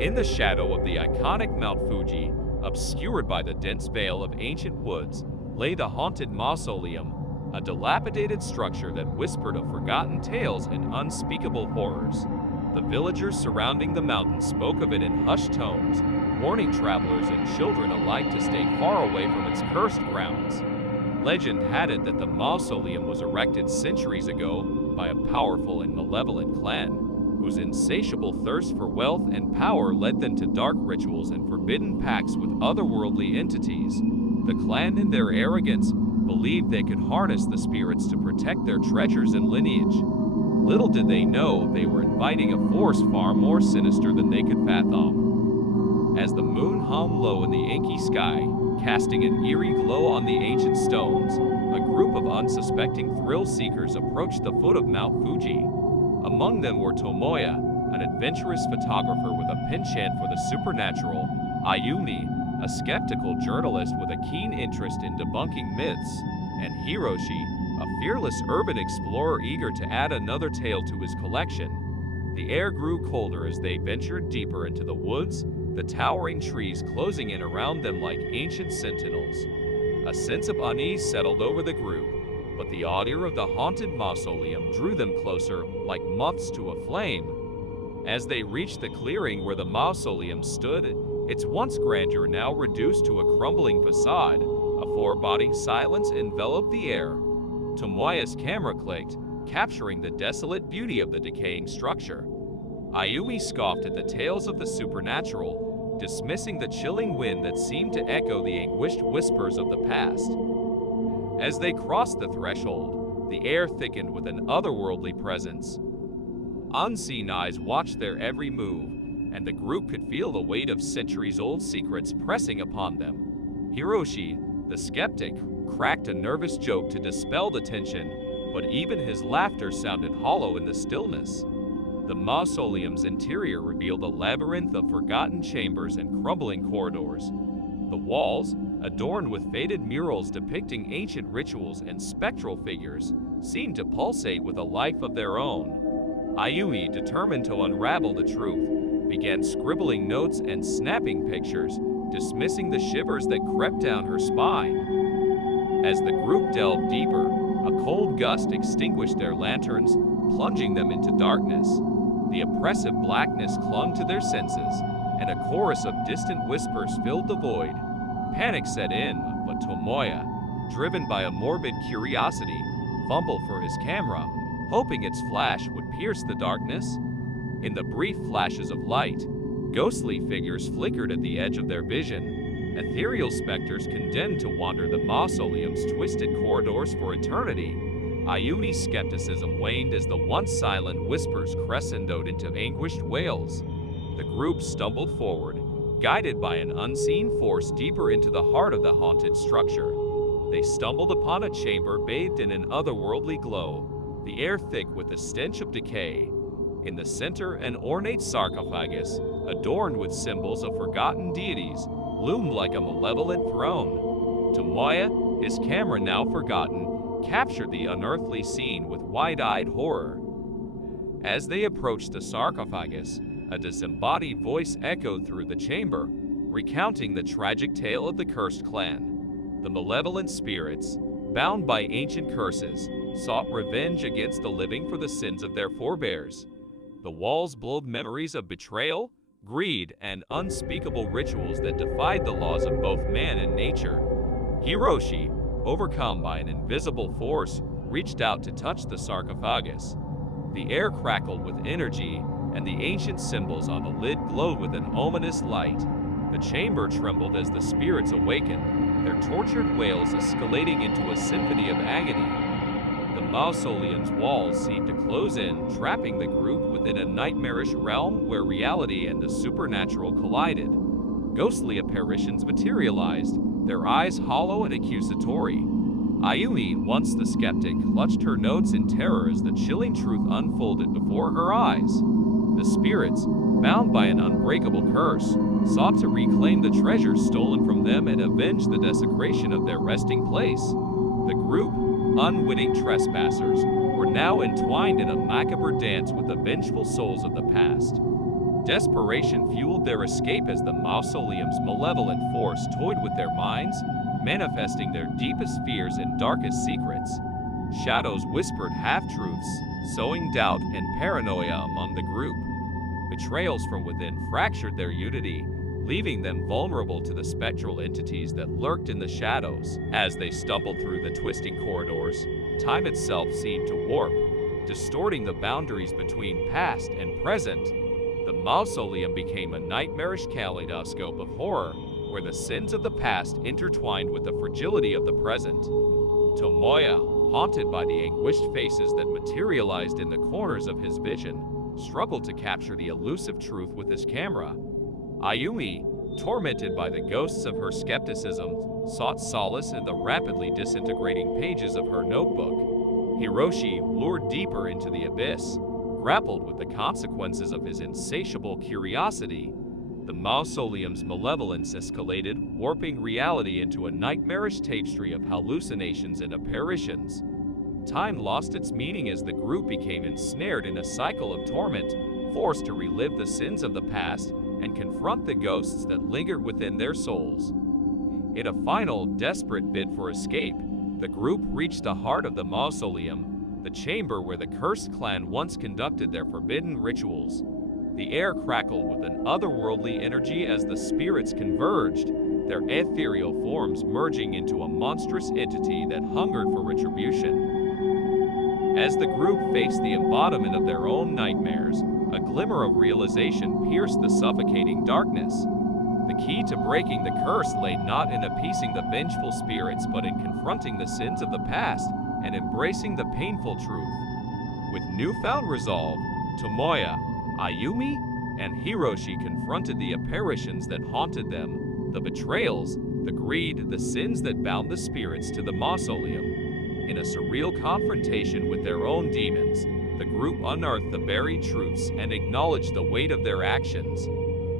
In the shadow of the iconic Mount Fuji, obscured by the dense veil of ancient woods, lay the haunted Mausoleum, a dilapidated structure that whispered of forgotten tales and unspeakable horrors. The villagers surrounding the mountain spoke of it in hushed tones, warning travelers and children alike to stay far away from its cursed grounds. Legend had it that the mausoleum was erected centuries ago by a powerful and malevolent clan, whose insatiable thirst for wealth and power led them to dark rituals and forbidden pacts with otherworldly entities. The clan, in their arrogance, believed they could harness the spirits to protect their treasures and lineage. Little did they know they were inviting a force far more sinister than they could fathom. As the moon hung low in the inky sky, casting an eerie glow on the ancient stones, a group of unsuspecting thrill-seekers approached the foot of Mount Fuji. Among them were Tomoya, an adventurous photographer with a penchant for the supernatural, Ayumi, a skeptical journalist with a keen interest in debunking myths, and Hiroshi, a fearless urban explorer eager to add another tale to his collection. The air grew colder as they ventured deeper into the woods, the towering trees closing in around them like ancient sentinels. A sense of unease settled over the group, but the odor of the haunted mausoleum drew them closer like moths to a flame. As they reached the clearing where the mausoleum stood, its once grandeur now reduced to a crumbling facade, a foreboding silence enveloped the air. Tomoya's camera clicked, capturing the desolate beauty of the decaying structure. Ayumi scoffed at the tales of the supernatural, dismissing the chilling wind that seemed to echo the anguished whispers of the past. As they crossed the threshold, the air thickened with an otherworldly presence. Unseen eyes watched their every move, and the group could feel the weight of centuries-old secrets pressing upon them. Hiroshi, the skeptic, cracked a nervous joke to dispel the tension, but even his laughter sounded hollow in the stillness. The mausoleum's interior revealed a labyrinth of forgotten chambers and crumbling corridors. The walls, adorned with faded murals depicting ancient rituals and spectral figures, seemed to pulsate with a life of their own. Ayumi, determined to unravel the truth, began scribbling notes and snapping pictures, dismissing the shivers that crept down her spine. As the group delved deeper, a cold gust extinguished their lanterns, plunging them into darkness. The oppressive blackness clung to their senses, and a chorus of distant whispers filled the void. Panic set in, but Tomoya, driven by a morbid curiosity, fumbled for his camera, hoping its flash would pierce the darkness. In the brief flashes of light, ghostly figures flickered at the edge of their vision, ethereal specters condemned to wander the mausoleum's twisted corridors for eternity. Ayumi's skepticism waned as the once silent whispers crescendoed into anguished wails. The group stumbled forward, guided by an unseen force deeper into the heart of the haunted structure. They stumbled upon a chamber bathed in an otherworldly glow, the air thick with the stench of decay. In the center, an ornate sarcophagus, adorned with symbols of forgotten deities, loomed like a malevolent throne. Tomoya, his camera now forgotten, captured the unearthly scene with wide-eyed horror. As they approached the sarcophagus, a disembodied voice echoed through the chamber, recounting the tragic tale of the cursed clan. The malevolent spirits, bound by ancient curses, sought revenge against the living for the sins of their forebears. The walls glowed memories of betrayal, greed, and unspeakable rituals that defied the laws of both man and nature. Hiroshi, overcome by an invisible force, reached out to touch the sarcophagus. The air crackled with energy, and the ancient symbols on the lid glowed with an ominous light. The chamber trembled as the spirits awakened, their tortured wails escalating into a symphony of agony. The mausoleum's walls seemed to close in, trapping the group within a nightmarish realm where reality and the supernatural collided. Ghostly apparitions materialized, their eyes hollow and accusatory. Ayumi, once the skeptic, clutched her notes in terror as the chilling truth unfolded before her eyes. The spirits, bound by an unbreakable curse, sought to reclaim the treasures stolen from them and avenge the desecration of their resting place. The group, unwitting trespassers, were now entwined in a macabre dance with the vengeful souls of the past. Desperation fueled their escape as the Mausoleum's malevolent force toyed with their minds, manifesting their deepest fears and darkest secrets. Shadows whispered half-truths, sowing doubt and paranoia among the group. Betrayals from within fractured their unity, leaving them vulnerable to the spectral entities that lurked in the shadows. As they stumbled through the twisting corridors, time itself seemed to warp, distorting the boundaries between past and present. The Mausoleum became a nightmarish kaleidoscope of horror, where the sins of the past intertwined with the fragility of the present. Tomoya, haunted by the anguished faces that materialized in the corners of his vision, struggled to capture the elusive truth with his camera. Ayumi, tormented by the ghosts of her skepticism, sought solace in the rapidly disintegrating pages of her notebook. Hiroshi, lured deeper into the abyss, grappled with the consequences of his insatiable curiosity. The Mausoleum's malevolence escalated, warping reality into a nightmarish tapestry of hallucinations and apparitions. Time lost its meaning as the group became ensnared in a cycle of torment, forced to relive the sins of the past and confront the ghosts that lingered within their souls. In a final, desperate bid for escape, the group reached the heart of the Mausoleum, the chamber where the cursed clan once conducted their forbidden rituals. The air crackled with an otherworldly energy as the spirits converged, their ethereal forms merging into a monstrous entity that hungered for retribution. As the group faced the embodiment of their own nightmares, a glimmer of realization pierced the suffocating darkness. The key to breaking the curse lay not in appeasing the vengeful spirits, but in confronting the sins of the past and embracing the painful truth. With newfound resolve, Tomoya, Ayumi, and Hiroshi confronted the apparitions that haunted them, the betrayals, the greed, the sins that bound the spirits to the Mausoleum. In a surreal confrontation with their own demons, the group unearthed the buried truths and acknowledged the weight of their actions.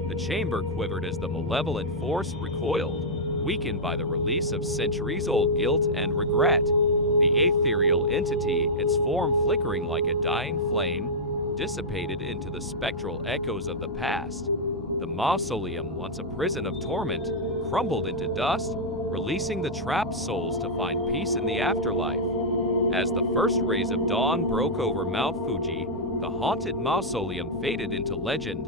The chamber quivered as the malevolent force recoiled, weakened by the release of centuries-old guilt and regret. The ethereal entity, its form flickering like a dying flame, dissipated into the spectral echoes of the past. The Mausoleum, once a prison of torment, crumbled into dust, releasing the trapped souls to find peace in the afterlife. As the first rays of dawn broke over Mount Fuji, the haunted Mausoleum faded into legend,